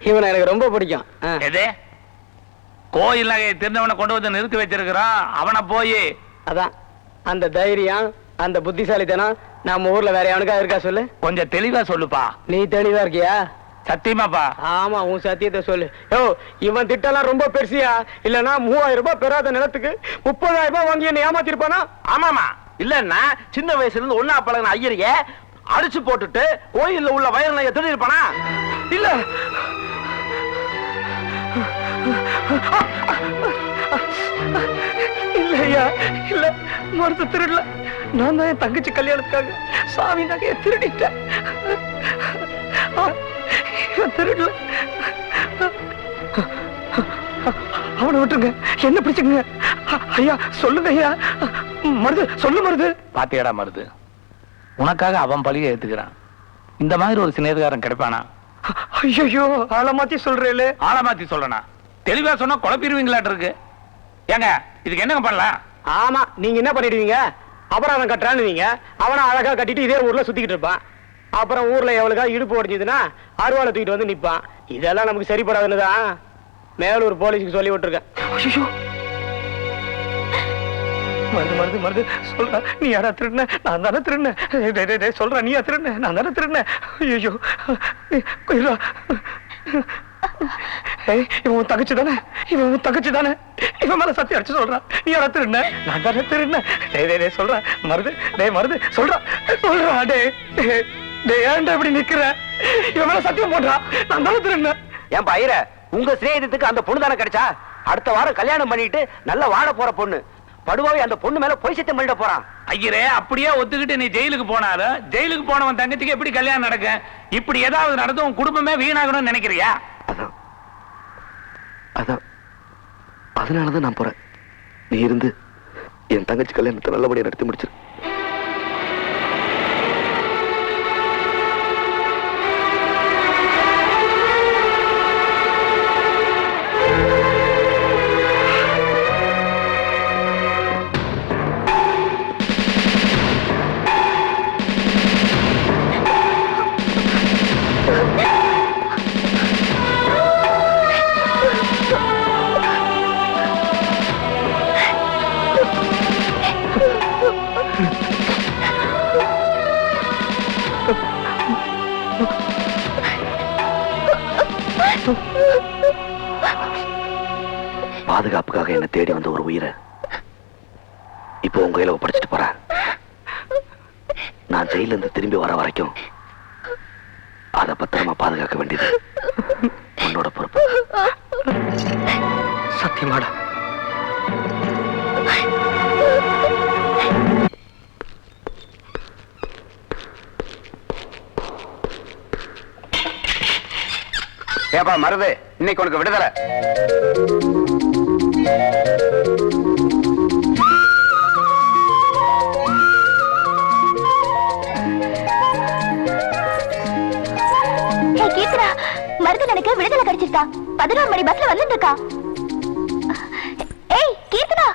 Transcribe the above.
இவனை எனக்கு ரொம்ப பிடிக்கும். எது? கோயில் நகையை திருந்தவனை கொண்டு வந்து நிறுத்தி வச்சிருக்கிறான் அவனை போய். அதான். அந்த தைரியம் அந்த புத்திசாலித்தனம் நம்ம ஊர்ல வேற எவனுக்கா இருக்கா சொல்லு? கொஞ்சம் தெளிவா சொல்லுப்பா. நீ தெளிவா இருக்கியா? சத்தியமாப்பா. ஆமா உன் சத்தியத்தை சொல்லு. யோ இவன் திட்டம்லாம் ரொம்ப பெருசியா? இல்லனா மூவாயிரம் ரூபாய் பெறாத நிலத்துக்கு முப்பதாயிரம் ரூபாய் வாங்கி என்ன ஏமாத்திருப்பானா? ஆமாமா. இல்லன்னா சின்ன வயசுல இருந்து ஒன்னா பழகின ஐயரைய அடிச்சு போட்டுட்டு கோயில்ல உள்ள வயல் நைய திருடி இருப்பானா இல்ல. இல்ல ஐயா இல்ல மருத்து திருடல. நான் தான் என் தங்கச்சி கல்யாணத்துக்காக சாமி நகைய திருடிட்டேன். திருடல. அவனை விட்டுருங்க. என்ன பிடிச்சுங்க ஐயா சொல்லுங்க ஐயா. மருது சொல்லு மருது. பாத்தியாடா மருது. உனக்காக அவன் பழிய ஏத்துக்கிறான். இந்த மாதிரி ஒரு சிநேகக்காரன் கிடைப்பானா? ஐயோ ஆள மாத்தி சொல்றேலே. ஆளை மாத்தி சொல்லனா தெளிவா சொன்னா குழப்பிடுவீங்களாட்டு இருக்கு. ஏங்க இதுக்கு என்னங்க பண்ணலாம்? ஆமா நீங்க என்ன பண்ணிடுவீங்க? அபராதம் கட்டுறான்னு நீங்க அவனை அழகா கட்டிட்டு இதே ஊர்ல சுத்திக்கிட்டு இருப்பான். அப்புறம் ஊர்ல எவளுக்கா இடுப்பு உடைஞ்சதுன்னா அருவாளை தூக்கிட்டு வந்து நிப்பான். இதெல்லாம் நமக்கு சரிப்படாதுன்னுதான் மேலூர் போலீஸுக்கு சொல்லி விட்டுருக்கேன். ஐயோ மருந்து மருந்து மருந்து. சொல்றா நீ யாரா திருடின? நான் தானே திருடினேன் சொல்றா நீயா திருடின? நான் தானே திருடினேன் ஐயோ கொய்ரா இவன் உன் தானே? இவன் உன் தங்கச்சி தானே? இவன் மேல சத்தி அடிச்சு சொல்றான் நீ யாரா திருடின? நான் தானே திருடினேன் டேய் டே டேய் சொல்றேன் மருது டேய் மருது சொல்றா சொல்றா டே டே ஏன்டா இப்படி நிக்கிற? இவன் மேல சத்தியம் போடுறான் நான் தானே திருடினேன் ஏன் பயிர உங்க சிநேகிதத்துக்கு அந்த பொண்ணு தானே கிடைச்சா? அடுத்த வாரம் கல்யாணம் பண்ணிட்டு நல்லா வாழ போற பொண்ணு. படுவாவி அந்த பொண்ணு மேல பொய் சத்தியம் பண்ணிட்டு போறான். ஐயரே அப்படியே ஒத்துக்கிட்டு நீ ஜெயிலுக்கு போனாலும் ஜெயிலுக்கு போனவன் தங்கச்சிக்கு எப்படி கல்யாணம் நடக்கும்? இப்படி ஏதாவது நடந்து உன் குடும்பமே வீணாகணும்னு நினைக்கிறியா? அதான் அதான் அதனாலதான் நான் போறேன். நீ இருந்து என் தங்கச்சி கல்யாணத்தை நல்லபடியா நடத்தி முடிச்சிரு. பாதுகாப்புக்காக என்ன தேடி வந்த ஒரு உயிரை இப்போ உங்க கையில ஒப்படைச்சிட்டு போறேன் நான் ஜெயில இருந்து திரும்பி வர வரைக்கும் அதை பத்திரமா பாதுகாக்க வேண்டியது உன்னோட பொறுப்பு. சத்தியமாடா. ஏப்பா மருது இன்னைக்கு உனக்கு விடுதலை. மருதனனுக்கு விடுதலை கிடைச்சிருக்கா. பதினோரு மணி பஸ்ல வந்துட்டு இருக்கா. ஏய் கீர்த்தனா.